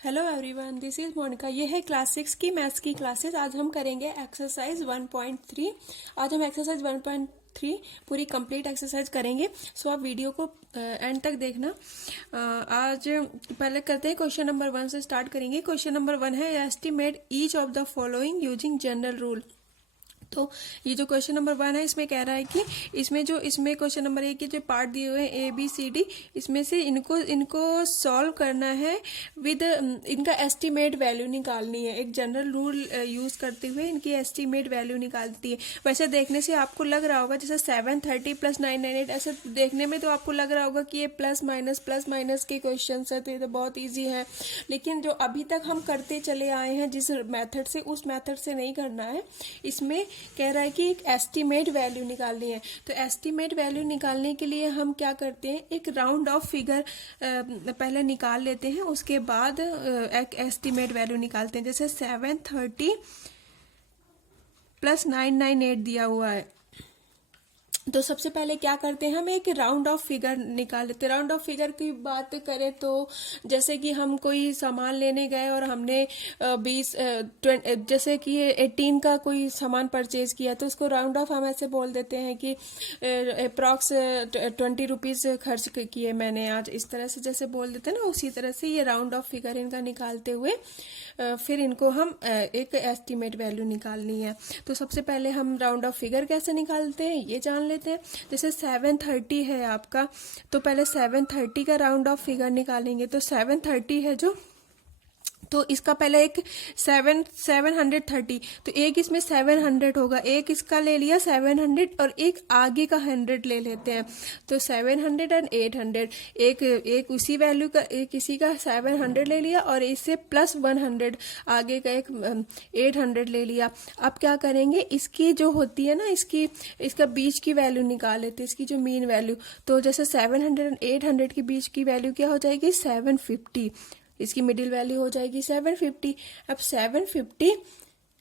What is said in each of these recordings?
Hello everyone, this is Monika. ये है class 6 की मैथ्स की क्लासेस। आज हम करेंगे एक्सरसाइज 1.3। आज हम एक्सरसाइज 1.3 पूरी कंप्लीट एक्सरसाइज करेंगे। सो आप वीडियो को एंड तक देखना। आज पहले करते हैं क्वेश्चन नंबर 1 से स्टार्ट करेंगे। क्वेश्चन नंबर 1 है estimate each of the following using general rule. तो ये जो क्वेश्चन नंबर 1 है, इसमें कह रहा है कि इसमें क्वेश्चन नंबर 1 के जो पार्ट दिए हुए हैं ए बी सी डी, इसमें से इनको सॉल्व करना है विद इनका एस्टिमेट वैल्यू निकालनी है। एक जनरल रूल यूज करते हुए इनकी एस्टिमेट वैल्यू निकालती है। वैसे देखने से आपको लग रहा होगा जैसे 730 + 998, ऐसे देखने में तो आपको लग रहा होगा कि ये प्लस माइनस के क्वेश्चन है, तो ये तो बहुत ईजी है। लेकिन जो अभी तक हम करते चले आए हैं जिस मेथड से, उस मेथड से नहीं करना है। इसमें कह रहा है कि एक एस्टिमेट वैल्यू निकालनी है। तो एस्टिमेट वैल्यू निकालने के लिए हम क्या करते हैं, एक राउंड ऑफ फिगर पहले निकाल लेते हैं, उसके बाद एक एस्टिमेट वैल्यू निकालते हैं। जैसे 730 + 998 दिया हुआ है, तो सबसे पहले क्या करते हैं, हम एक राउंड ऑफ फिगर निकाल लेते हैं। राउंड ऑफ फिगर की बात करें तो जैसे कि हम कोई सामान लेने गए और हमने 20 जैसे कि 18 का कोई सामान परचेज किया, तो उसको राउंड ऑफ हम ऐसे बोल देते हैं कि अप्रॉक्स 20 रुपीज खर्च किए मैंने आज, इस तरह से जैसे बोल देते हैं ना, उसी तरह से ये राउंड ऑफ फिगर इनका निकालते हुए फिर इनको हम एक एस्टिमेट वैल्यू निकालनी है। तो सबसे पहले हम राउंड ऑफ फिगर कैसे निकालते हैं ये जान लेते हैं। जैसे 730 है आपका, तो पहले 730 का राउंड ऑफ फिगर निकालेंगे। तो 730 है जो, तो इसका पहले एक 730, तो एक इसमें 700 होगा, एक इसका ले लिया 700 और एक आगे का 100 ले लेते हैं। तो 700 और 800, एक उसी वैल्यू का, एक इसी का 700 ले लिया और इससे प्लस 100 आगे का एक 800 ले लिया। अब क्या करेंगे, इसकी जो होती है ना, इसका बीच की वैल्यू निकाल लेते हैं, इसकी जो मीन वैल्यू। तो जैसे 700 और 800 के बीच की वैल्यू क्या हो जाएगी, 750। इसकी मिडिल वैल्यू हो जाएगी 750। अब 750,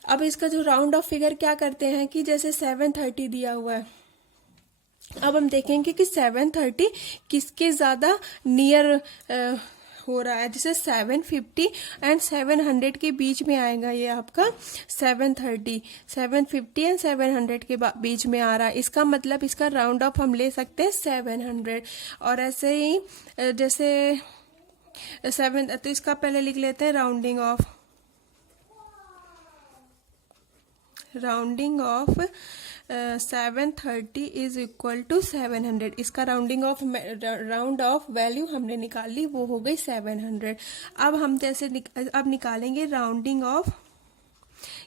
अब इसका जो राउंड ऑफ फिगर क्या करते हैं कि जैसे 730 दिया हुआ है, अब हम देखेंगे कि 730 किसके ज्यादा नियर हो रहा है। जैसे 750 एंड 700 के बीच में आएगा ये आपका 730, 750 एंड 700 के बीच में आ रहा है। इसका मतलब इसका राउंड ऑफ हम ले सकते हैं 700। और ऐसे ही जैसे 7, तो इसका पहले लिख लेते हैं rounding off 730 is equal to 700। इसका राउंड ऑफ वैल्यू हमने निकाल ली, वो हो गई 700। अब हम अब निकालेंगे राउंडिंग ऑफ।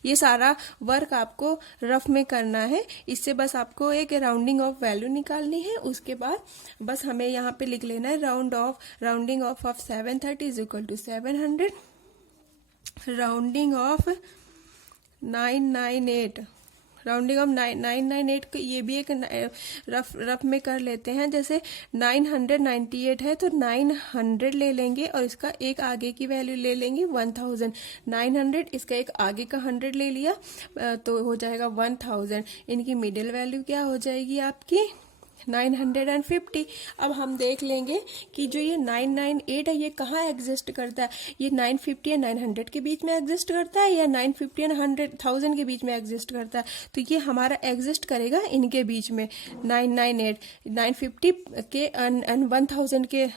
ये सारा वर्क आपको रफ में करना है, इससे बस आपको एक राउंडिंग ऑफ वैल्यू निकालनी है। उसके बाद बस हमें यहाँ पे लिख लेना है rounding off 730 is equal to 700। Rounding off 998 को ये भी एक रफ में कर लेते हैं। जैसे 998 है, तो 900 ले लेंगे और इसका एक आगे की वैल्यू ले लेंगे 1000। 900 इसका एक आगे का 100 ले लिया, तो हो जाएगा 1000। इनकी मिडिल वैल्यू क्या हो जाएगी आपकी 950। अब हम देख लेंगे कि जो ये 998 है, ये कहाँ एग्जिस्ट करता है। ये 950 या 900 के बीच में एग्जिस्ट करता है, या 950 और 1000 के बीच में एग्जिस्ट करता है। तो ये हमारा एग्जिस्ट करेगा इनके बीच में। 998 950 के एंड 1000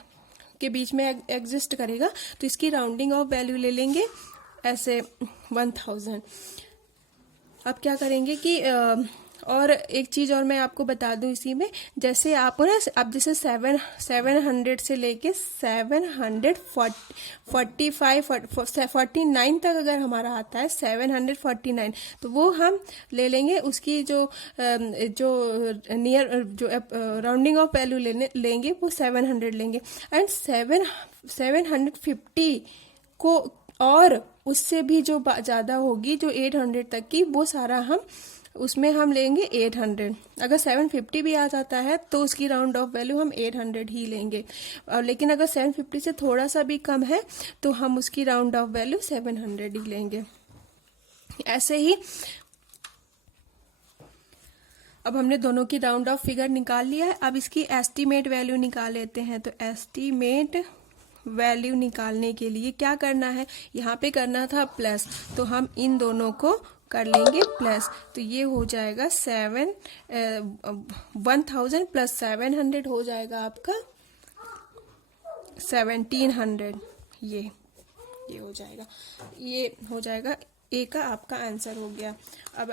के बीच में एग्जिस्ट करेगा। तो इसकी राउंडिंग ऑफ वैल्यू ले लेंगे ऐसे 1000। अब क्या करेंगे कि और एक चीज और मैं आपको बता दूं इसी में, जैसे आप ना, अब जैसे 700 से लेके 749 तक अगर हमारा आता है 749, तो वो हम ले लेंगे। उसकी जो राउंडिंग ऑफ वैल्यू लेंगे वो 700 लेंगे। एंड 750 को और उससे भी जो ज्यादा होगी, जो 800 तक की, वो सारा उसमें हम लेंगे 800। अगर 750 भी आ जाता है तो उसकी राउंड ऑफ वैल्यू हम 800 ही लेंगे, और लेकिन अगर 750 से थोड़ा सा भी कम है तो हम उसकी राउंड ऑफ वैल्यू 700 ही लेंगे। ऐसे ही अब हमने दोनों की राउंड ऑफ फिगर निकाल लिया है। अब इसकी एस्टीमेट वैल्यू निकाल लेते हैं। तो एस्टीमेट वैल्यू निकालने के लिए क्या करना है, यहाँ पे करना था प्लस, तो हम इन दोनों को कर लेंगे प्लस। तो ये हो जाएगा 1000 प्लस 700 हो जाएगा आपका 1700। ये हो जाएगा, ये हो जाएगा। ए का आपका आंसर हो गया। अब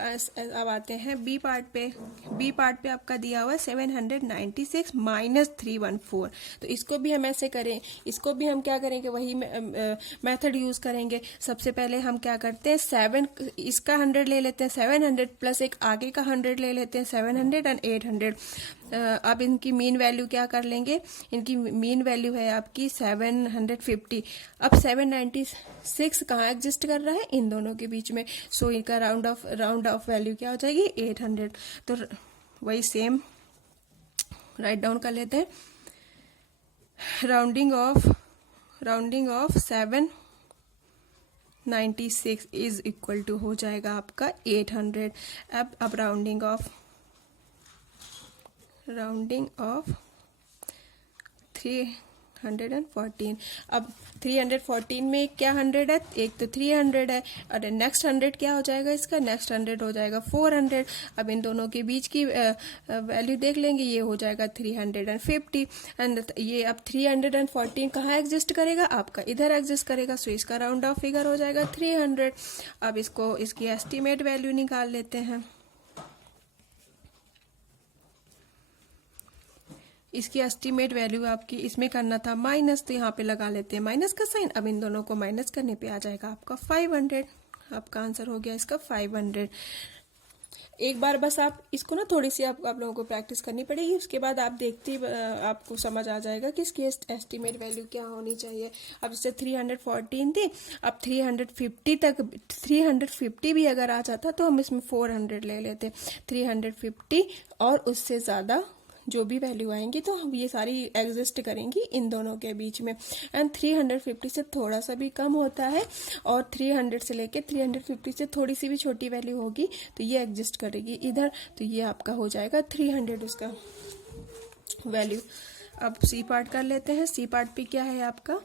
आते हैं बी पार्ट पे। बी पार्ट पे आपका दिया हुआ है 796 माइनस 314। तो इसको भी हम ऐसे करें, इसको भी हम क्या करेंगे, वही मेथड यूज करेंगे। सबसे पहले हम क्या करते हैं, 7 इसका 100 ले लेते हैं, 700 प्लस एक आगे का 100 ले लेते हैं, 700 एंड 800। अब इनकी मीन वैल्यू क्या कर लेंगे, इनकी मीन वैल्यू है आपकी 750। अब 796 कहाँ एग्जिस्ट कर रहा है, इन दोनों के बीच में। सो इनका राउंड ऑफ वैल्यू क्या हो जाएगी 800। तो वही सेम राइट डाउन कर लेते हैं। Rounding off 796 is equal to हो जाएगा आपका 800। अब राउंडिंग ऑफ 314। अब 314 में क्या 100 है, एक तो 300 है, और नेक्स्ट 100 क्या हो जाएगा, इसका नेक्स्ट 100 हो जाएगा 400। अब इन दोनों के बीच की वैल्यू देख लेंगे, ये हो जाएगा 350। एंड ये अब 314 कहाँ एग्जिस्ट करेगा, आपका इधर एग्जिस्ट करेगा। सो इसका राउंड ऑफ फिगर हो जाएगा 300। अब इसकी एस्टिमेट वैल्यू निकाल लेते हैं। इसकी एस्टिमेट वैल्यू आपकी इसमें करना था माइनस, तो यहाँ पे लगा लेते हैं माइनस का साइन। अब इन दोनों को माइनस करने पे आ जाएगा आपका 500। आपका आंसर हो गया इसका 500। एक बार बस आप इसको ना थोड़ी सी आप लोगों को प्रैक्टिस करनी पड़ेगी, उसके बाद आप देखते आपको समझ आ जाएगा कि इसकी एस्टिमेट वैल्यू क्या होनी चाहिए। अब इससे 314 थी, अब 350 भी अगर आ जाता तो हम इसमें 400 ले लेते। 350 और उससे ज़्यादा जो भी वैल्यू आएंगी तो हम ये सारी एग्जिस्ट करेंगी इन दोनों के बीच में। एंड 350 से थोड़ा सा भी कम होता है, और 300 से लेके 350 से थोड़ी सी भी छोटी वैल्यू होगी तो ये एग्जिस्ट करेगी इधर। तो ये आपका हो जाएगा 300 उसका वैल्यू। अब सी पार्ट कर लेते हैं। सी पार्ट पे क्या है आपका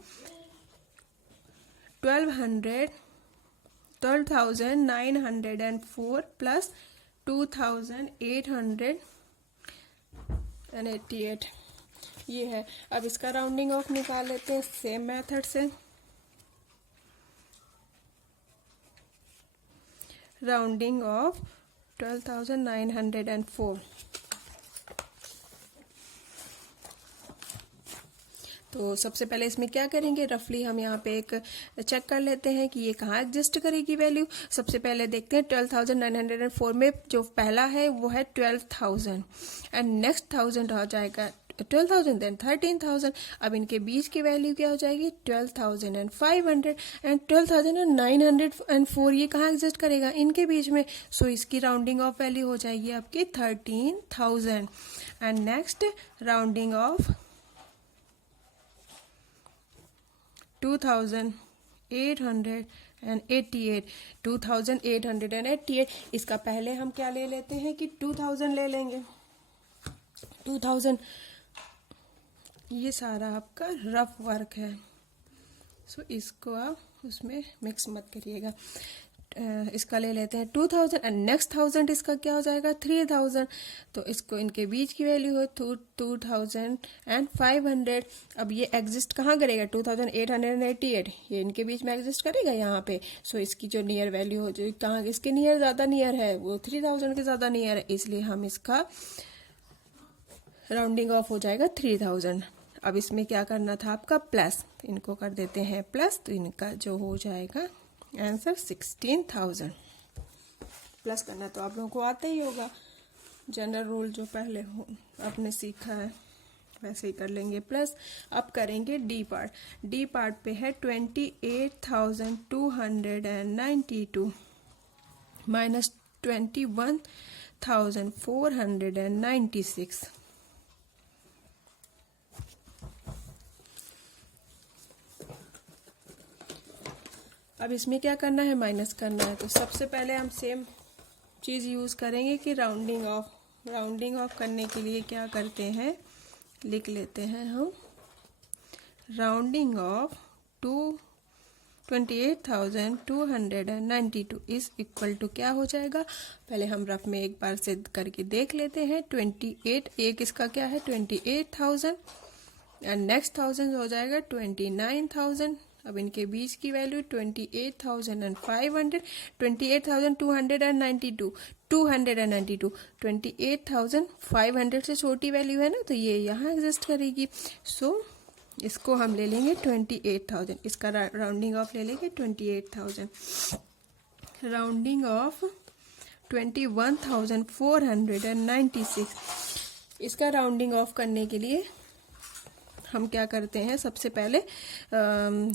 12,904 प्लस 2,888 ये है। अब इसका राउंडिंग ऑफ निकाल लेते हैं सेम मेथड से। Rounding off 12,904। तो सबसे पहले इसमें क्या करेंगे, रफली हम यहाँ पे एक चेक कर लेते हैं कि ये कहाँ एग्जिस्ट करेगी वैल्यू। सबसे पहले देखते हैं 12,904 में जो पहला है वो है 12,000 एंड नेक्स्ट 1,000 हो जाएगा 12,000 देन 13,000। अब इनके बीच की वैल्यू क्या हो जाएगी 12,500 एंड 12,904 ये कहाँ एग्जिस्ट करेगा इनके बीच में। सो इसकी राउंडिंग ऑफ वैल्यू हो जाएगी आपकी 13,000 एंड नेक्स्ट राउंडिंग ऑफ 2,888। इसका पहले हम क्या ले लेते हैं कि 2,000 ले लेंगे। 2,000 ये सारा आपका रफ वर्क है, सो इसको आप उसमें मिक्स मत करिएगा। इसका ले लेते हैं 2,000 एंड नेक्स्ट 1,000 इसका क्या हो जाएगा 3,000। तो इसको इनके बीच की वैल्यू हो 2,500। अब ये एग्जिस्ट कहाँ करेगा 2,888 ये इनके बीच में एग्जिस्ट करेगा यहाँ पे। सो इसकी जो नियर वैल्यू हो जो कहाँ इसके नियर ज़्यादा नियर है वो 3,000 के ज़्यादा नियर है, इसलिए हम इसका राउंडिंग ऑफ हो जाएगा 3,000। अब इसमें क्या करना था आपका प्लस, इनको कर देते हैं प्लस, तो इनका जो हो जाएगा आंसर 16,000। प्लस करना तो आप लोगों को आता ही होगा, जनरल रूल जो पहले हो आपने सीखा है वैसे ही कर लेंगे प्लस। अब करेंगे डी पार्ट। डी पार्ट पे है 28,292 माइनस 21,496। अब इसमें क्या करना है माइनस करना है। तो सबसे पहले हम सेम चीज़ यूज़ करेंगे कि राउंडिंग ऑफ करने के लिए क्या करते हैं लिख लेते हैं हम rounding off 28,292 is equal to क्या हो जाएगा, पहले हम रफ में एक बार से करके देख लेते हैं। 28 एक इसका क्या है 28,000 एंड नेक्स्ट थाउजेंड हो जाएगा 29,000। अब इनके बीच की वैल्यू 28,500, 28,292, 28,500 से छोटी वैल्यू है ना, तो ये यहाँ एग्जिस्ट करेगी। सो इसको हम ले लेंगे 28,000, इसका राउंडिंग ऑफ ले लेंगे 28,000। राउंडिंग ऑफ 21,496, इसका राउंडिंग ऑफ करने के लिए हम क्या करते हैं, सबसे पहले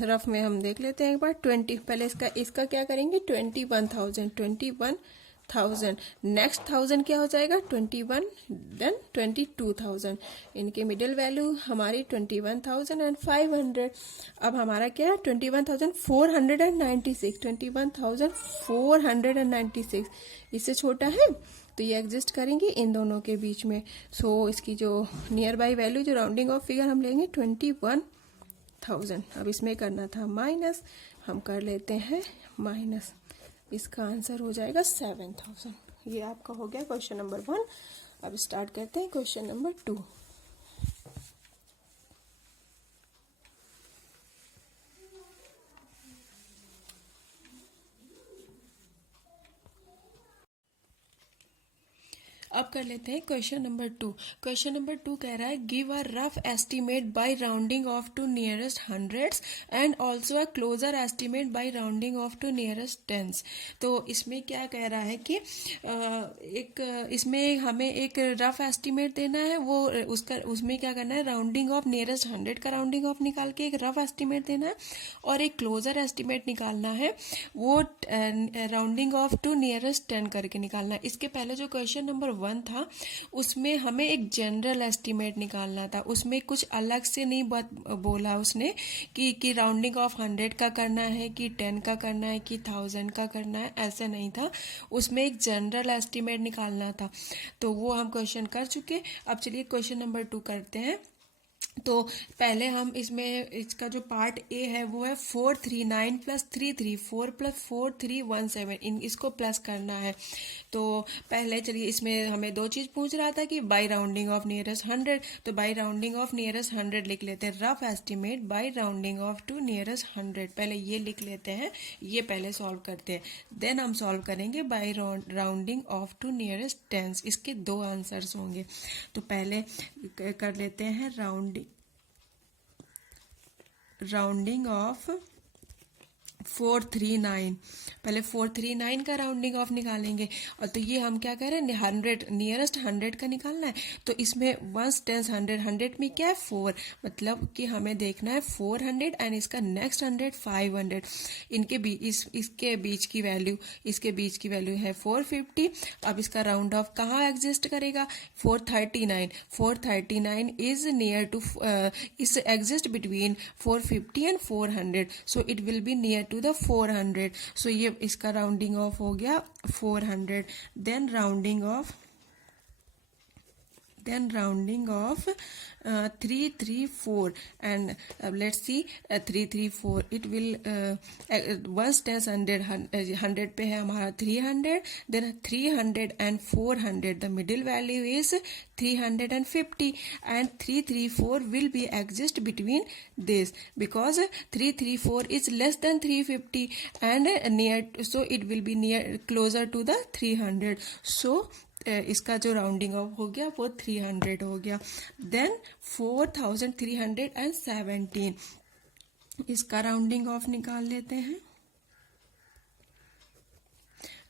रफ में हम देख लेते हैं एक बार। 20 पहले इसका क्या करेंगे 21,000 नेक्स्ट 1000 क्या हो जाएगा 21, देन 22,000। इनके मिडिल वैल्यू हमारी 21,500। अब हमारा क्या है 21,496, 21,496 इससे छोटा है तो ये एग्जिस्ट करेंगे इन दोनों के बीच में। सो इसकी जो नियर बाई वैल्यू, जो राउंडिंग ऑफ फिगर हम लेंगे 21,000। अब इसमें करना था माइनस, हम कर लेते हैं माइनस, इसका आंसर हो जाएगा 7,000। ये आपका हो गया क्वेश्चन नंबर 1। अब स्टार्ट करते हैं क्वेश्चन नंबर 2। अब कर लेते हैं क्वेश्चन नंबर 2। क्वेश्चन नंबर 2 कह रहा है give a rough estimate by rounding off to nearest hundreds and also a closer estimate by rounding off to nearest tens. तो इसमें क्या कह रहा है कि इसमें हमें एक रफ एस्टिमेट देना है, वो उसमें क्या करना है राउंडिंग ऑफ नियरेस्ट 100 का राउंडिंग ऑफ निकाल के एक रफ एस्टिमेट देना है, और एक क्लोजर एस्टिमेट निकालना है, वो राउंडिंग ऑफ टू नियरेस्ट 10 करके निकालना है। इसके पहले जो क्वेश्चन नंबर 1 था उसमें हमें एक जनरल एस्टिमेट निकालना था, उसमें कुछ अलग से नहीं बोला उसने कि राउंडिंग ऑफ 100 का करना है कि 10 का करना है कि 1000 का करना है, ऐसा नहीं था। उसमें एक जनरल एस्टिमेट निकालना था, तो वो हम क्वेश्चन कर चुके। अब चलिए क्वेश्चन नंबर 2 करते हैं। तो पहले हम इसमें इसका जो पार्ट ए है वो है 439 प्लस 33, 4 प्लस 4 317, इसको प्लस करना है। तो पहले चलिए इसमें हमें दो चीज पूछ रहा था कि बाय राउंडिंग ऑफ नियरेस्ट 100, तो बाय राउंडिंग ऑफ नियरेस्ट 100 लिख लेते हैं, rough estimate by rounding off to nearest 100, पहले ये लिख लेते हैं, ये पहले सॉल्व करते हैं, देन हम सॉल्व करेंगे by rounding off to nearest tens. इसके दो आंसर्स होंगे। तो पहले कर लेते हैं राउंडिंग ऑफ 439, पहले 439 का राउंडिंग ऑफ निकालेंगे। और तो ये हम क्या कह रहे हैं 100 नियरेस्ट 100 का निकालना है, तो इसमें 1 10 100, 100 में क्या है 4, मतलब कि हमें देखना है 400 एंड इसका नेक्स्ट 100 500। इनके इसके बीच की वैल्यू, इसके बीच की वैल्यू है 450। अब इसका राउंड ऑफ कहाँ एग्जिस्ट करेगा 439, 439 is near to is exist between 450 and 400, so it will be near to the 400। सो ये इसका राउंडिंग ऑफ हो गया 400। Then rounding off 334 and let's see 334 it will 1 10 100 पे है हमारा 300, then 300 and 400, the middle value is 350 and 334 will be exist between this because 334 is less than 350 and near, so it will be near closer to the 300. so इसका जो rounding off हो गया वो 300 हो गया। देन 4317, इसका राउंडिंग ऑफ निकाल लेते हैं।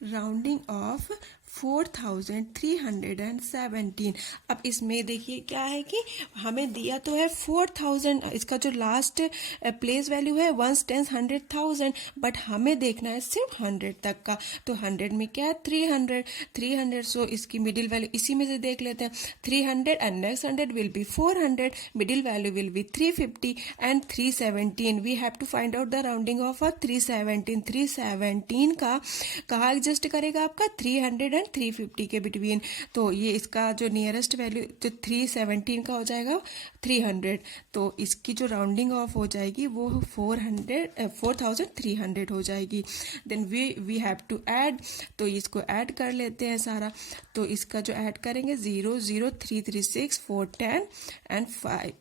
Rounding of 4317। अब इसमें देखिए क्या है कि हमें दिया तो है 4000, इसका जो लास्ट प्लेस वैल्यू है 1 10 100,000, बट हमें देखना है सिर्फ 100 तक का। तो 100 में क्या है 300, सो इसकी मिडिल वैल्यू इसी में से देख लेते हैं। 300 and next 100 will be 400, middle value will be 350 and 317। We have to find out the rounding off 317। 317 का कहाँ एग्जिस्ट करेगा आपका 300 एंड 350 के बिटवीन। तो ये इसका जो नियरेस्ट वैल्यू जो 317 का हो जाएगा 300, तो इसकी जो राउंडिंग ऑफ हो जाएगी वो 4300 हो जाएगी। Then we have to add, तो इसको ऐड कर लेते हैं सारा। तो इसका जो ऐड करेंगे 0 0 3 3 6 4 10 एंड 5,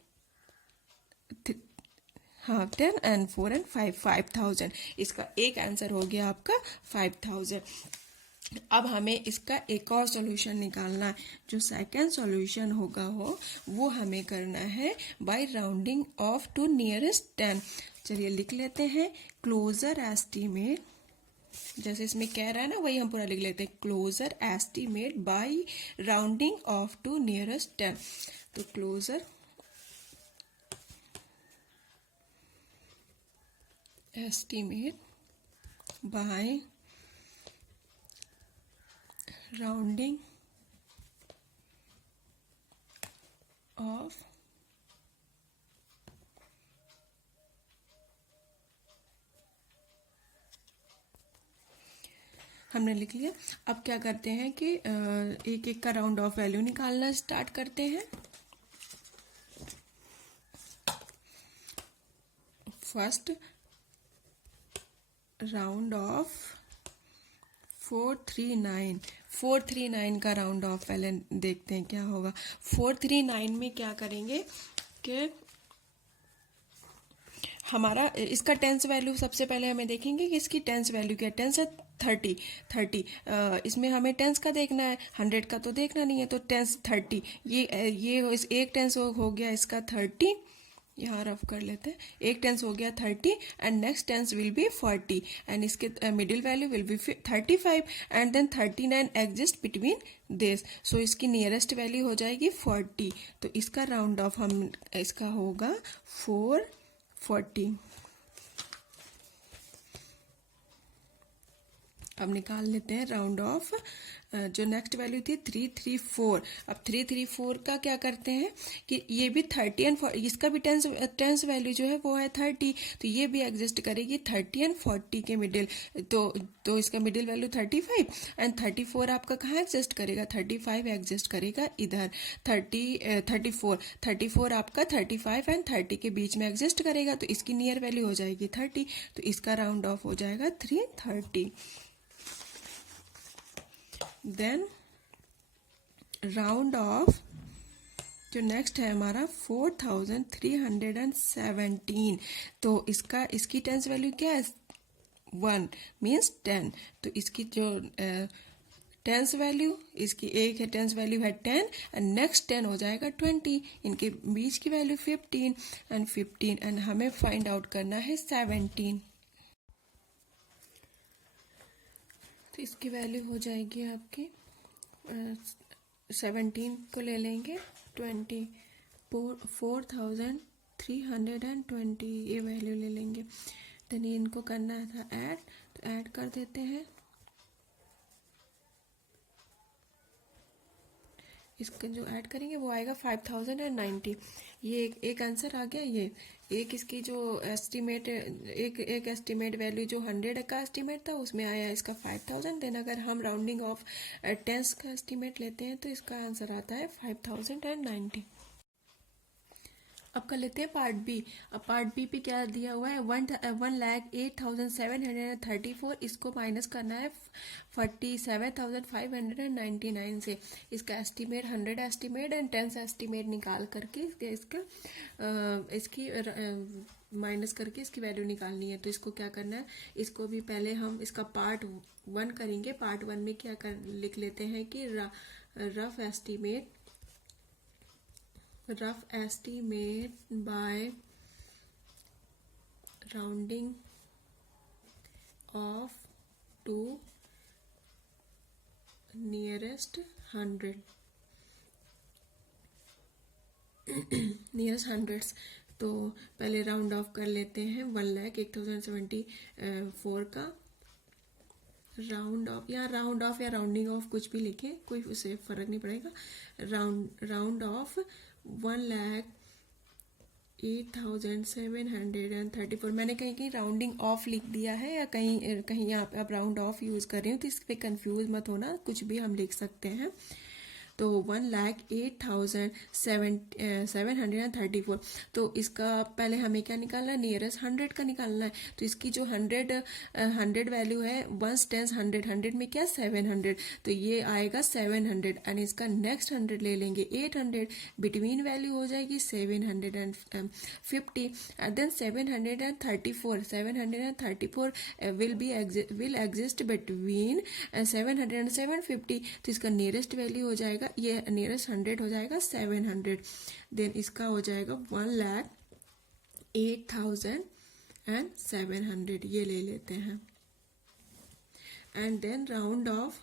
हाँ 10 एंड 4 एंड 5, 5000। इसका एक आंसर हो गया आपका 5000। अब हमें इसका एक और सॉल्यूशन निकालना है। जो सेकंड सॉल्यूशन होगा वो हमें करना है by rounding off to nearest 10। चलिए लिख लेते हैं, क्लोजर एस्टीमेट, जैसे इसमें कह रहा है ना वही हम पूरा लिख लेते हैं, closer estimate by rounding off to nearest 10। तो closer estimate by rounding of हमने लिख लिया। अब क्या करते हैं कि एक एक का राउंड ऑफ वैल्यू निकालना स्टार्ट करते हैं। फर्स्ट राउंड ऑफ 439 का राउंड ऑफ पहले देखते हैं क्या होगा। 439 में क्या करेंगे कि हमारा इसका टेंस वैल्यू सबसे पहले हमें देखेंगे कि इसकी टेंस वैल्यू क्या है। टेंस है 30। इसमें हमें टेंस का देखना है, 100 का तो देखना नहीं है। तो टेंस 30, ये इस एक टेंस हो गया इसका 30, यहाँ रफ कर लेते हैं। एक टेंस हो गया 30 and next tens will be 40 and इसके middle value will be 35 and then 39 exist between this. So इसकी नियरेस्ट वैल्यू हो जाएगी 40। तो इसका राउंड ऑफ हम इसका होगा 440। अब निकाल लेते हैं राउंड ऑफ जो नेक्स्ट वैल्यू थी 334। अब 334 का क्या करते हैं कि ये भी 30 एंड इसका भी टेंस वैल्यू जो है वो है 30, तो ये भी एग्जिस्ट करेगी 30 एंड 40 के मिडिल। तो इसका मिडिल वैल्यू 35 एंड 34 आपका कहाँ एग्जिस्ट करेगा, 35 एग्जिस्ट करेगा इधर। 34 आपका 35 एंड 30 के बीच में एग्जिस्ट करेगा, तो इसकी नियर वैल्यू हो जाएगी 30। तो इसका राउंड ऑफ हो जाएगा 330। देन राउंड ऑफ जो नेक्स्ट है हमारा 4317। तो इसकी टेंस वैल्यू क्या है, 1 मीन्स 10। तो इसकी जो टेंस वैल्यू, इसकी एक है टेंस वैल्यू है 10 एंड नेक्स्ट 10 हो जाएगा 20। इनके बीच की वैल्यू 15 एंड हमें फाइंड आउट करना है 17। तो इसकी वैल्यू हो जाएगी आपकी 17 को ले लेंगे 4320 ये वैल्यू ले लेंगे। देन इनको करना था ऐड, तो ऐड कर देते हैं। इसका जो ऐड करेंगे वो आएगा 5090। ये एक आंसर आ गया। ये एक इसकी जो एस्टीमेट एक एस्टीमेट वैल्यू जो 100 का एस्टीमेट था उसमें आया इसका 5000। देन अगर हम राउंडिंग ऑफ टेंस का एस्टीमेट लेते हैं तो इसका आंसर आता है 5090। अब कर लेते हैं पार्ट बी। अब पार्ट बी पे क्या दिया हुआ है, 1,08,734। इसको माइनस करना है 47,599 से। इसका एस्टीमेट 100 एस्टीमेट एंड 10 एस्टीमेट निकाल करके इसकी माइनस करके इसकी वैल्यू निकालनी है। तो इसको क्या करना है, इसको भी पहले हम इसका पार्ट 1 करेंगे। पार्ट 1 में क्या लिख लेते हैं कि rough estimate by rounding off to nearest 100 nearest hundreds. तो पहले राउंड ऑफ कर लेते हैं 1,01,074 का राउंड ऑफ, या राउंड ऑफ या राउंडिंग ऑफ कुछ भी लिखे, कोई उससे फर्क नहीं पड़ेगा। Round of 8,734। मैंने कहीं कहीं राउंडिंग ऑफ लिख दिया है या कहीं कहीं यहाँ पे आप राउंड ऑफ यूज़ कर रही हूँ, तो इस पे कंफ्यूज मत होना, कुछ भी हम लिख सकते हैं। तो 1,08,734। तो इसका पहले हमें क्या निकालना है, नियरेस्ट 100 का निकालना है। तो इसकी जो 100 वैल्यू है, 1 टेंस 100 में क्या 700, तो ये आएगा 700। एंड इसका नेक्स्ट 100 ले लेंगे 800, बिटवीन वैल्यू हो जाएगी 750। And then 734 will exist between 700 and 750। तो इसका नियरेस्ट वैल्यू हो जाएगा, ये नियरेस्ट 100 हो जाएगा 700। देन इसका हो जाएगा 1,08,700, ये ले लेते हैं। एंड देन राउंड ऑफ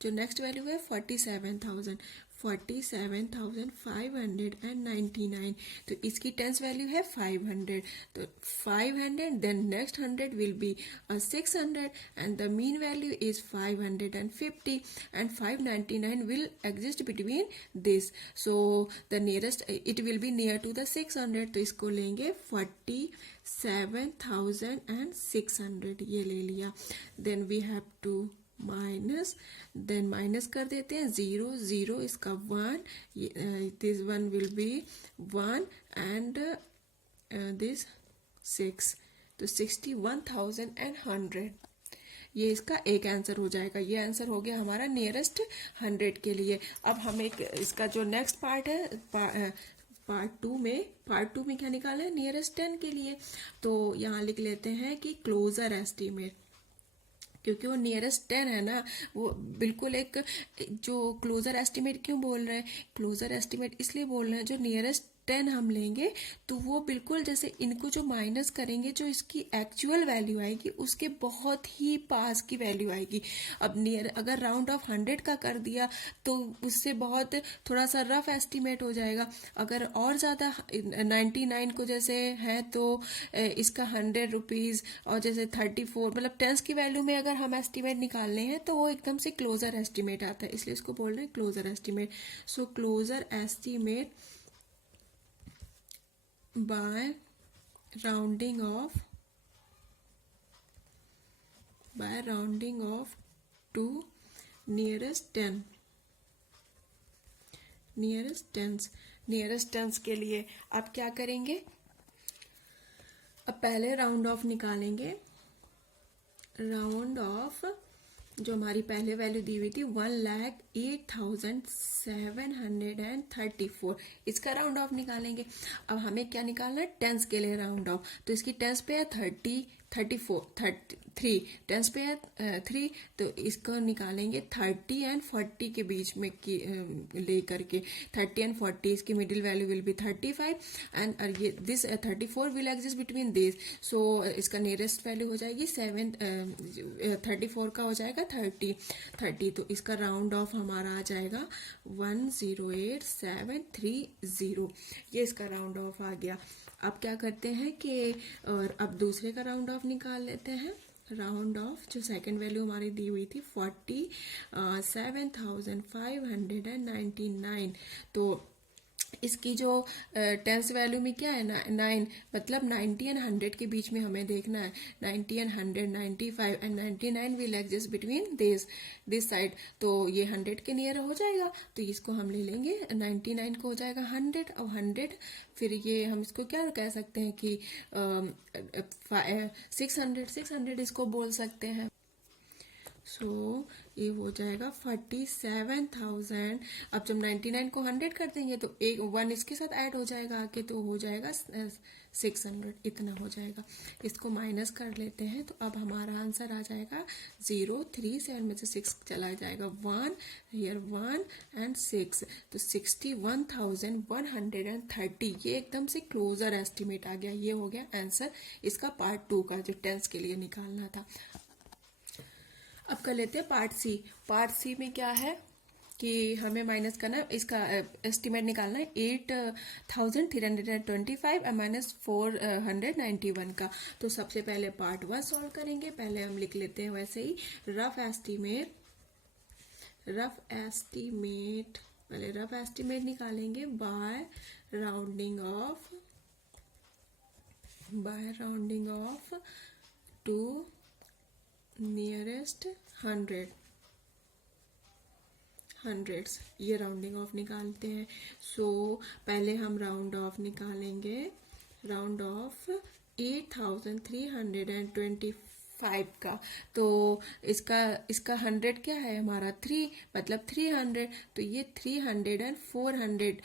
जो नेक्स्ट वैल्यू है 47,599। तो इसकी टेंस वैल्यू है 500, तो 500 then next 100 will be 600 and the mean value is 550 and 599 will exist between this. So the nearest it will be near to the 600, तो इसको लेंगे 47,600, ये ले लिया। Then we have to minus, then minus कर देते हैं 0 0, इसका 1, this 1 will be 1 and this 6, तो 61,100। ये इसका एक आंसर हो जाएगा। ये आंसर हो गया हमारा नियरेस्ट 100 के लिए। अब हम एक इसका जो नेक्स्ट पार्ट है, पार्ट टू में क्या निकाला है, नियरेस्ट 10 के लिए। तो यहाँ लिख लेते हैं कि क्लोजर एस्टीमेट, क्योंकि वो नियरेस्ट 10 है ना, वो बिल्कुल एक, जो क्लोजर एस्टिमेट क्यों बोल रहे हैं, क्लोजर एस्टिमेट इसलिए बोल रहे हैं, जो नियरेस्ट 10 हम लेंगे तो वो बिल्कुल जैसे इनको जो माइनस करेंगे, जो इसकी एक्चुअल वैल्यू आएगी उसके बहुत ही पास की वैल्यू आएगी। अब नियर अगर राउंड ऑफ 100 का कर दिया तो उससे बहुत थोड़ा सा रफ एस्टिमेट हो जाएगा। अगर और ज़्यादा 99 को जैसे है तो इसका 100 रुपीज़, और जैसे 34 मतलब टेंस की वैल्यू में अगर हम एस्टिमेट निकालने हैं तो वो एकदम से क्लोजर एस्टिमेट आता है, इसलिए इसको बोल रहे हैं closer estimate. So closer estimate by rounding off to nearest 10, nearest tens के लिए आप क्या करेंगे, अब पहले राउंड ऑफ निकालेंगे। राउंड ऑफ जो हमारी पहले वैल्यू दी हुई थी 1,08,734, इसका राउंड ऑफ निकालेंगे। अब हमें क्या निकालना है, टेंस के लिए राउंड ऑफ। तो इसकी टेंस पे है 3, टेंस पे है 3, तो इसको निकालेंगे 30 एंड 40 के बीच में ले करके। 30 एंड 40, इसकी middle value will be 35 and ये this 34 will exist between this. So इसका नियरेस्ट वैल्यू हो जाएगी 34 का हो जाएगा 30। तो इसका राउंड ऑफ हमारा आ जाएगा 108,730, ये इसका राउंड ऑफ आ गया। अब क्या करते हैं कि और अब दूसरे का राउंड ऑफ निकाल लेते हैं। राउंड ऑफ जो सेकंड वैल्यू हमारी दी हुई थी 47,599, तो इसकी जो टेंस वैल्यू में क्या है ना 9, मतलब 90 एंड 100 के बीच में हमें देखना है। 90 and 100, 95 and 99 will exist between this side, तो ये 100 के नियर हो जाएगा, तो इसको हम ले लेंगे। 99 को हो जाएगा 100, अब 100 फिर ये हम इसको क्या कह सकते हैं कि 600 इसको बोल सकते हैं। सो ये हो जाएगा 47,000। अब जब 99 को 100 कर देंगे तो एक 1 इसके साथ ऐड हो जाएगा आके, तो हो जाएगा 600, इतना हो जाएगा। इसको माइनस कर लेते हैं, तो अब हमारा आंसर आ जाएगा 0, 3, 7 में से 6 चला जाएगा 1 हियर 1 एंड 6, तो 61,130। ये एकदम से क्लोजर एस्टिमेट आ गया। ये हो गया आंसर इसका पार्ट 2 का, जो टेंस के लिए निकालना था। अब कर लेते हैं पार्ट सी। पार्ट सी में क्या है कि हमें माइनस करना है, इसका एस्टिमेट निकालना है 8,325 माइनस 491 का। तो सबसे पहले पार्ट 1 सॉल्व करेंगे। पहले हम लिख लेते हैं वैसे ही रफ एस्टिमेट पहले रफ एस्टिमेट निकालेंगे by rounding off to nearest hundreds, ये राउंडिंग ऑफ निकालते हैं। सो पहले हम राउंड ऑफ निकालेंगे, राउंड ऑफ 8325 का। तो इसका 100 क्या है हमारा 3, मतलब 300, तो ये 300 और 400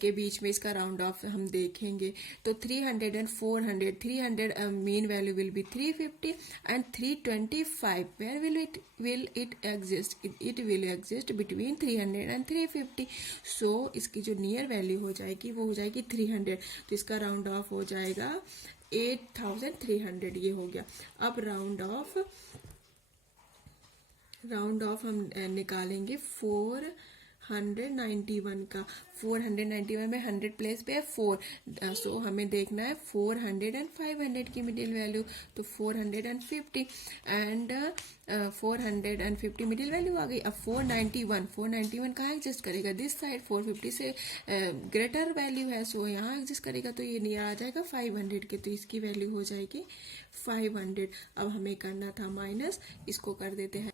के बीच में इसका राउंड ऑफ हम देखेंगे। तो 300 and 400, 300 mean value will be 350 and 325 where will it exist? It will exist between 300 and 350। सो इसकी जो नियर वैल्यू हो जाएगी वो हो जाएगी 300, तो इसका राउंड ऑफ हो जाएगा 8300, ये हो गया। अब राउंड ऑफ हम निकालेंगे 491 का। 491 में 100 प्लेस पे है 4, सो हमें देखना है 400 and 500 की मिडिल वैल्यू, तो 450 एंड 450 मिडिल वैल्यू आ गई। अब 491 कहाँ एग्जिस्ट करेगा? दिस साइड, 450 से ग्रेटर वैल्यू है, सो यहाँ एग्जिस्ट करेगा, तो ये नियर आ जाएगा 500 के, तो इसकी वैल्यू हो जाएगी 500। अब हमें करना था माइनस, इसको कर देते हैं,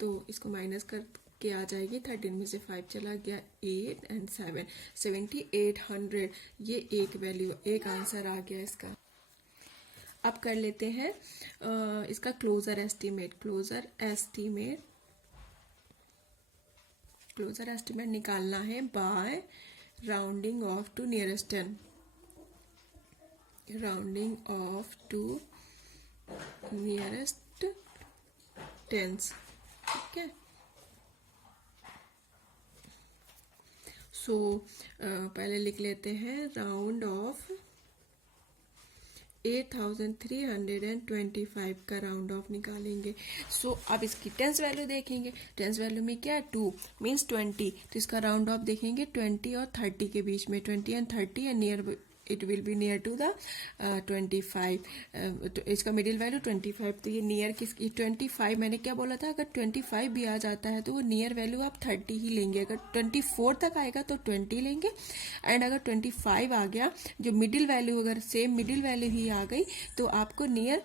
तो इसको माइनस कर के आ जाएगी 13 में से 5 चला गया 8 and 7, 7800, ये एक वैल्यू, एक आंसर आ गया इसका। अब कर लेते हैं इसका क्लोजर एस्टीमेट निकालना है by rounding off to nearest 10s, ठीक है। सो पहले लिख लेते हैं राउंड ऑफ 8325 का राउंड ऑफ निकालेंगे। सो अब इसकी टेंस वैल्यू देखेंगे, टेंस वैल्यू में क्या है 2 मीन्स 20, तो इसका राउंड ऑफ देखेंगे 20 और 30 के बीच में, 20 and 30 and near it will be near to the 25, तो इसका मिडिल वैल्यू 25, तो ये नियर किसकी 25, मैंने क्या बोला था, अगर 25 भी आ जाता है तो वो नियर वैल्यू आप 30 ही लेंगे। अगर 24 तक आएगा तो 20 लेंगे, एंड अगर 25 आ गया, जो मिडिल वैल्यू अगर सेम मिडिल वैल्यू ही आ गई तो आपको नियर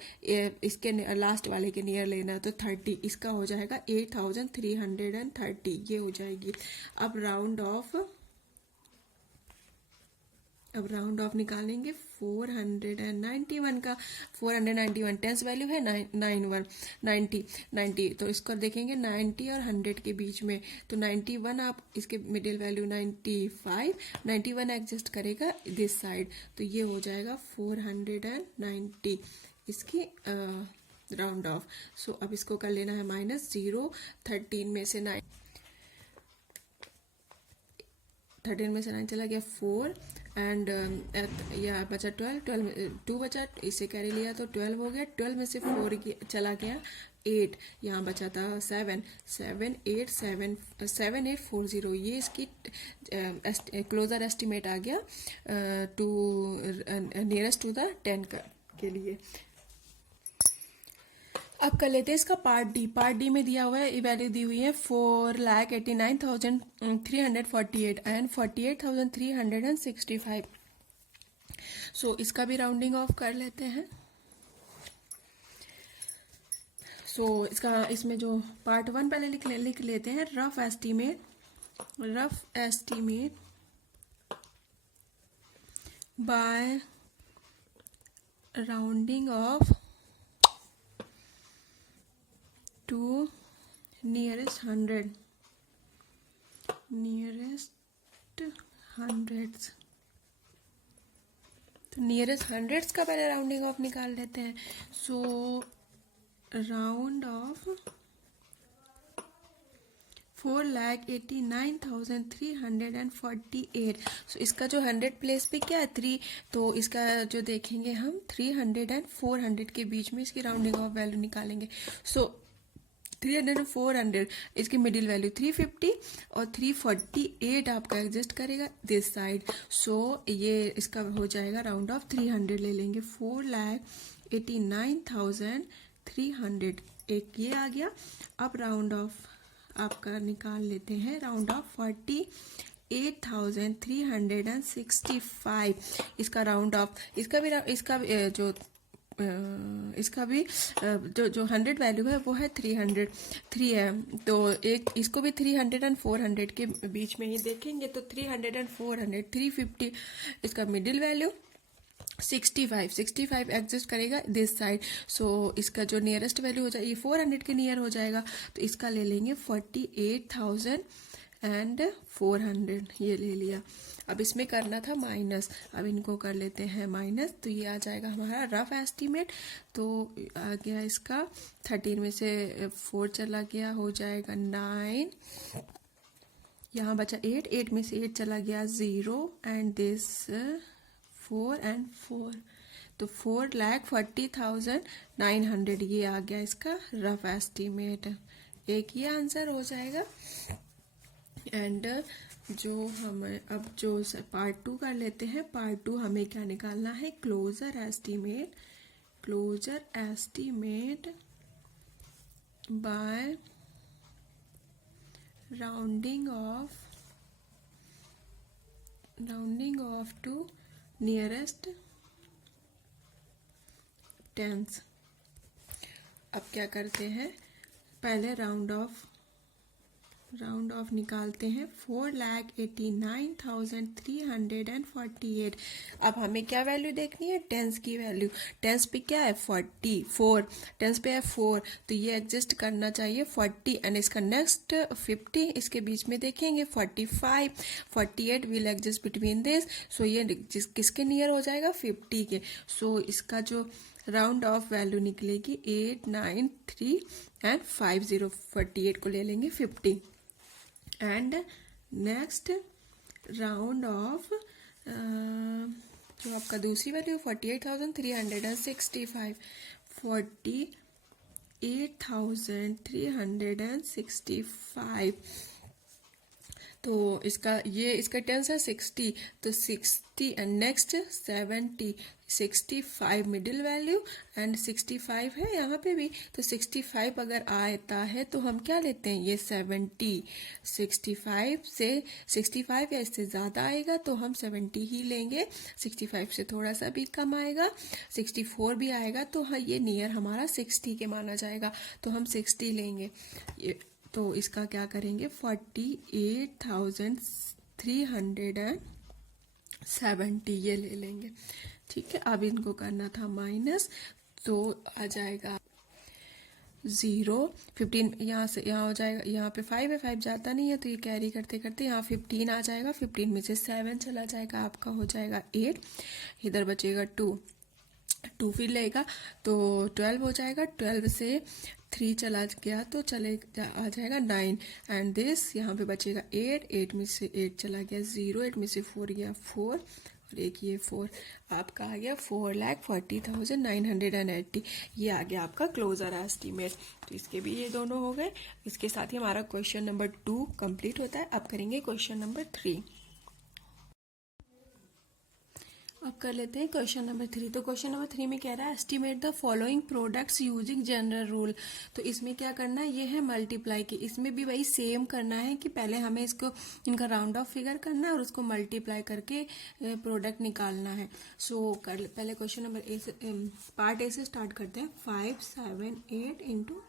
इसके लास्ट वाले के नियर लेना है, तो 30, इसका हो जाएगा 8330, ये हो जाएगी। अब राउंड ऑफ निकालेंगे 491 का। 491 टेंस वैल्यू है 90, तो इसको देखेंगे 90 और 100 के बीच में, तो 91 आप इसके मिडिल वैल्यू 91 एग्जिस्ट करेगा दिस साइड, तो ये हो जाएगा 490 इसकी राउंड ऑफ। सो अब इसको कर लेना है माइनस 0, 13 में से 9 चला गया 4 एंड यह बचा 2 बचा, इसे कैरी लिया तो 12 हो गया, 12 में से 4 चला गया 8, यहाँ बचा था 7840, ये इसकी क्लोजर एस्टिमेट आ गया टू नियरेस्ट टू द 10 के लिए। अब कर लेते हैं इसका पार्ट डी में दिया हुआ है, वैल्यू दी हुई है 4,89,348 एंड 48,365। सो इसका भी राउंडिंग ऑफ कर लेते हैं। सो इसमें जो पार्ट 1 पहले लिख लेते हैं, rough estimate by rounding off to nearest hundreds, तो नियरेस्ट हंड्रेड्स का पहले राउंडिंग ऑफ निकाल लेते हैं। सो राउंड ऑफ 4,89,348। सो इसका जो 100 प्लेस पे क्या है 3, तो इसका जो देखेंगे हम 300 and 400 के बीच में इसकी राउंडिंग ऑफ वैल्यू निकालेंगे। सो 300 और 400, इसकी मिडिल वैल्यू 350 और 348 आपका एग्जिस्ट करेगा दिस साइड, सो ये इसका हो जाएगा राउंड ऑफ 300 ले लेंगे, 4,89,300 एक ये आ गया। अब राउंड ऑफ आपका निकाल लेते हैं राउंड ऑफ 48,365। इसका राउंड ऑफ, इसका भी इसका भी जो 100 वैल्यू है वो है 303 है, तो एक इसको भी 300 और 400 के बीच में ही देखेंगे, तो 300 और 400 350, इसका मिडिल वैल्यू 65 एग्जिस्ट करेगा दिस साइड, सो इसका जो नियरेस्ट वैल्यू हो जाएगा ये 400 के नियर हो जाएगा, तो इसका ले लेंगे 48,400, ये ले लिया। अब इसमें करना था माइनस, अब इनको कर लेते हैं माइनस, तो ये आ जाएगा हमारा रफ एस्टीमेट। तो आ गया इसका 13 में से 4 चला गया, हो जाएगा 9, यहाँ बचा 8 में से 8 चला गया 0, एंड दिस 4 and 4, तो 4,40,900 ये आ गया इसका रफ एस्टीमेट। एक ये आंसर हो जाएगा। एंड जो हमें अब जो पार्ट 2 कर लेते हैं, पार्ट 2 हमें क्या निकालना है, closer estimate by rounding off to nearest tens. अब क्या करते हैं, पहले राउंड ऑफ निकालते हैं 4,89,348। अब हमें क्या वैल्यू देखनी है, टेंस की वैल्यू। टेंस पे क्या है 44, टेंस पे है 4, तो ये एडजस्ट करना चाहिए 40, एंड इसका नेक्स्ट 50 इसके बीच में देखेंगे 45, 48 विल एडजस्ट बिटवीन दिस, सो ये किसके नियर हो जाएगा 50 के। सो इसका जो राउंड ऑफ वैल्यू निकलेगी 893 एंड 50, 48 को ले लेंगे 50, एंड नेक्स्ट राउंड ऑफ जो आपका दूसरी वैल्यू 48,365, 48,365, तो इसका टेंस है 60, तो 60 and next 70, 65 middle value and 65 है यहाँ पे भी, तो 65 अगर आता है तो हम क्या लेते हैं, ये 70, 65 या इससे ज़्यादा आएगा तो हम 70 ही लेंगे, 65 से थोड़ा सा भी कम आएगा, 64 भी आएगा तो हाँ ये नियर हमारा 60 के माना जाएगा, तो हम 60 लेंगे। तो इसका क्या करेंगे 48,370 ये ले लेंगे, ठीक है। अब इनको करना था माइनस, तो आ जाएगा 0, 15 यहाँ से यहाँ हो जाएगा, यहाँ पे 5 है, 5 जाता नहीं है तो ये कैरी करते करते यहाँ 15 आ जाएगा, 15 में से 7 चला जाएगा, आपका हो जाएगा 8, इधर बचेगा 2 फिर लेगा तो 12 हो जाएगा, 12 से 3 चला गया तो आ जाएगा 9, एंड दिस यहाँ पे बचेगा 8 में से 8 चला गया 0, 8 में से 4 गया 4, और एक ये 4, आपका आ गया 4,40,980, ये आ गया आपका क्लोजर एस्टीमेट। तो इसके भी ये दोनों हो गए, इसके साथ ही हमारा क्वेश्चन नंबर 2 कंप्लीट होता है। अब करेंगे क्वेश्चन नंबर 3। अब कर लेते हैं क्वेश्चन नंबर 3। तो क्वेश्चन नंबर 3 में कह रहा है estimate the following products using general rule. तो इसमें क्या करना है, ये है मल्टीप्लाई की, इसमें भी वही सेम करना है कि पहले हमें इनका राउंड ऑफ फिगर करना है और उसको मल्टीप्लाई करके प्रोडक्ट निकालना है। सो पहले क्वेश्चन नंबर पार्ट ए से स्टार्ट करते हैं। 578 इंटू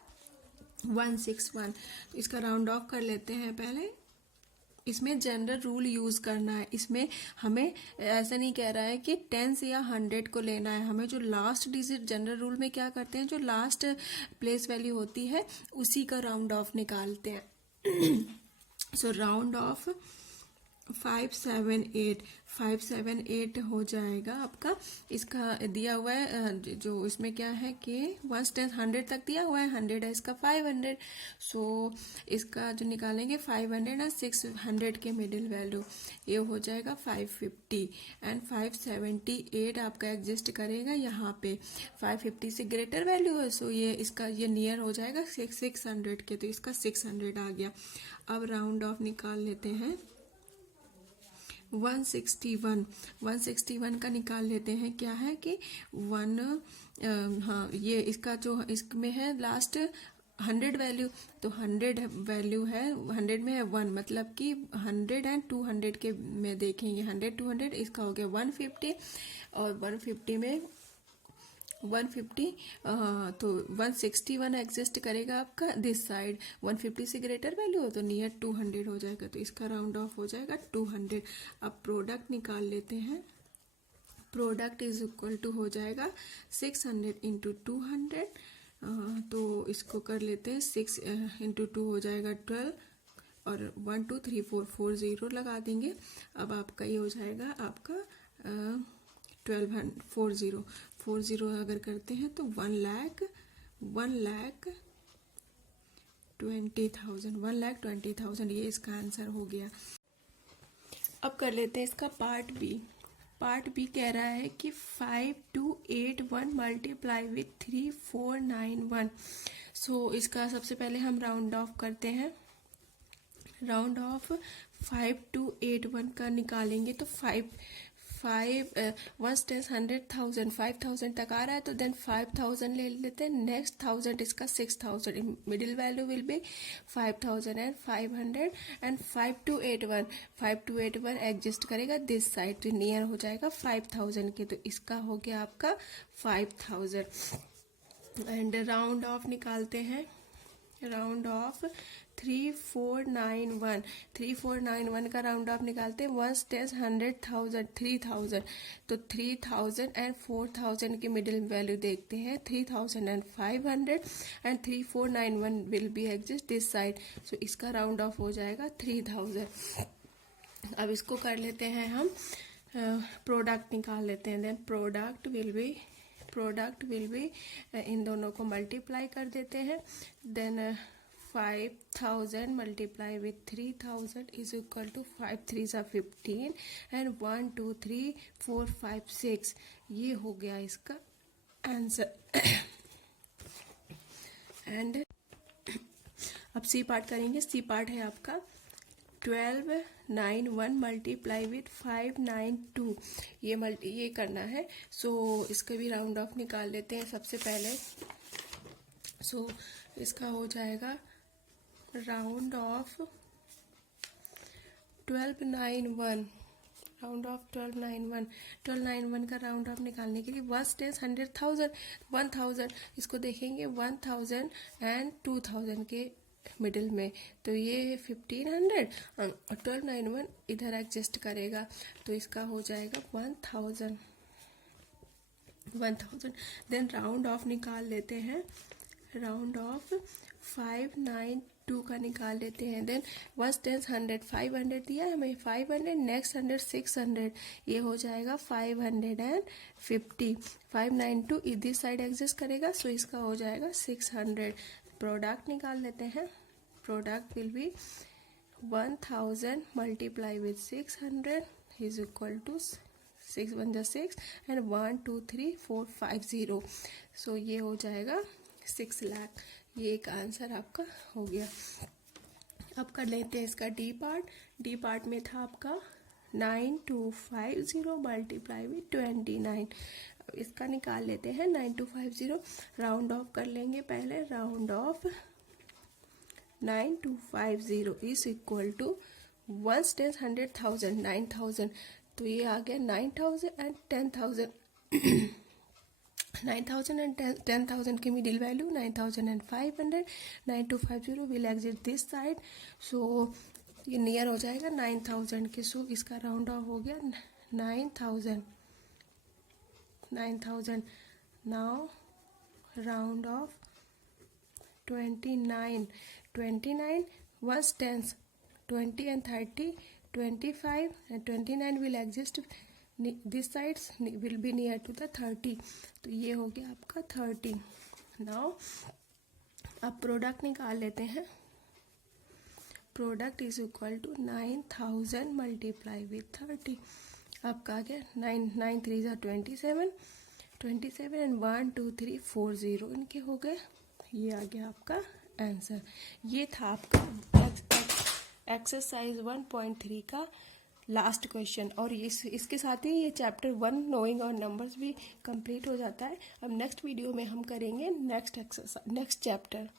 161, तो इसका राउंड ऑफ कर लेते हैं पहले। इसमें जनरल रूल यूज करना है, इसमें हमें ऐसा नहीं कह रहा है कि 10 या 100 को लेना है, हमें जो लास्ट डिजिट जनरल रूल में क्या करते हैं, जो लास्ट प्लेस वैल्यू होती है उसी का राउंड ऑफ निकालते हैं। सो राउंड ऑफ 578 हो जाएगा आपका। इसका दिया हुआ है जो इसमें क्या है कि 100 तक दिया हुआ है, 100 है इसका 500, सो इसका जो निकालेंगे 500 और 600 के मिडिल वैल्यू, ये हो जाएगा 550, एंड 578 आपका एग्जिस्ट करेगा यहाँ पे, 550 से ग्रेटर वैल्यू है, सो ये नियर हो जाएगा 600 के, तो इसका 600 आ गया। अब राउंड ऑफ निकाल लेते हैं 161 का निकाल लेते हैं। क्या है कि 1 हाँ ये इसका जो इसमें है लास्ट 100 वैल्यू, तो 100 वैल्यू है, 100 में है 1, मतलब कि 100 एंड 200 के में देखेंगे, 100 200 इसका हो गया 150, और 150 में 150 तो 161 एग्जिस्ट करेगा आपका दिस साइड, 150 से ग्रेटर वैल्यू हो तो नियर 200 हो जाएगा, तो इसका राउंड ऑफ हो जाएगा 200। अब प्रोडक्ट निकाल लेते हैं। प्रोडक्ट इज इक्वल टू हो जाएगा 600 इंटू 200, तो इसको कर लेते हैं, 6 इंटू 2 हो जाएगा 12, और 1 2 3 4 4 0 लगा देंगे। अब आपका ये हो जाएगा आपका 1200 40 अगर करते हैं तो 1,20,000 ये इसका आंसर हो गया। अब कर लेते हैं इसका पार्ट बी। पार्ट बी कह रहा है कि 5281 मल्टीप्लाई विथ 3491। सो इसका सबसे पहले हम राउंड ऑफ करते हैं। राउंड ऑफ 5281 का निकालेंगे तो 1 10 100,000 5,000 तक आ रहा है, तो देन 5,000 ले लेते हैं। नेक्स्ट 1000 इसका 6,000, middle value will B 5,500 and 5281 exist करेगा दिस साइड, तो नियर हो जाएगा 5,000 के, तो इसका हो गया आपका 5,000। एंड राउंड ऑफ निकालते हैं। राउंड ऑफ 3491 का राउंड ऑफ निकालते हैं। 1 10 100,000 3,000, तो 3,000 एंड 4,000 के मिडिल वैल्यू देखते हैं, 3,500 and 3491 will be exist this side, so इसका राउंड ऑफ हो जाएगा 3,000। अब इसको कर लेते हैं हम, प्रोडक्ट निकाल लेते हैं। देन प्रोडक्ट विल बी इन दोनों को मल्टीप्लाई कर देते हैं। Then 5,000 multiply with 3,000 is equal to 5 3 15 and 1 2 3 4 5 6, ये हो गया इसका आंसर। एंड अब सी पार्ट करेंगे। सी पार्ट है आपका 1291 मल्टीप्लाई विथ 592, ये करना है। सो इसका भी राउंड ऑफ निकाल लेते हैं सबसे पहले। सो इसका हो जाएगा राउंड ऑफ 1291, राउंड ऑफ 1291 का राउंड ऑफ निकालने के लिए 1 10 100,000 1000, इसको देखेंगे 1000 एंड 2000 के मिडिल में, तो ये 1500 और 1291 इधर एडजस्ट करेगा, तो इसका हो जाएगा 1000। देन राउंड ऑफ निकाल लेते हैं। राउंड ऑफ 592 का निकाल लेते हैं। देन 1 10 100 500 दिया हमें, 500 नेक्स्ट 100 600, ये हो जाएगा 550। 592 इधर साइड एग्जिस्ट करेगा, सो इसका हो जाएगा 600। प्रोडक्ट निकाल लेते हैं। Product will be 1000 multiply with 600 is equal to 6 1 6 and 1 2 3 4 5 0, सो ये हो जाएगा 6 लाख। ये एक आंसर आपका हो गया। अब कर लेते हैं इसका डी पार्ट। डी पार्ट में था आपका 9250 मल्टीप्लाई विथ 29, इसका निकाल लेते हैं। 9250 राउंड ऑफ कर लेंगे पहले। Round off 9250 is equal to 1 10 100,000 9,000, तो ये आ गया 9,000 एंड 10,000 9,000 एंड 10,000 की middle value 9,500। 9250 will exit this side, so ये नियर हो जाएगा 9,000 के, सो इसका राउंड ऑफ हो गया 9,000। Now round of 29 1 10 20 and 30 25 and 29 will exist, this sides will be near to the 30, तो ये हो गया आपका 30। नाउ अब प्रोडक्ट निकाल लेते हैं। Product is equal to 9,000 multiply with 30, आपका आ गया 9 3 27 एंड 1 2 3 4 0 इनके हो गए, ये आ गया आपका आंसर। ये था आपका एक्सरसाइज 1.3 का लास्ट क्वेश्चन, और इसके साथ ही ये चैप्टर 1 नोइंग और नंबर्स भी कंप्लीट हो जाता है। अब नेक्स्ट वीडियो में हम करेंगे नेक्स्ट एक्सरसाइज नेक्स्ट चैप्टर।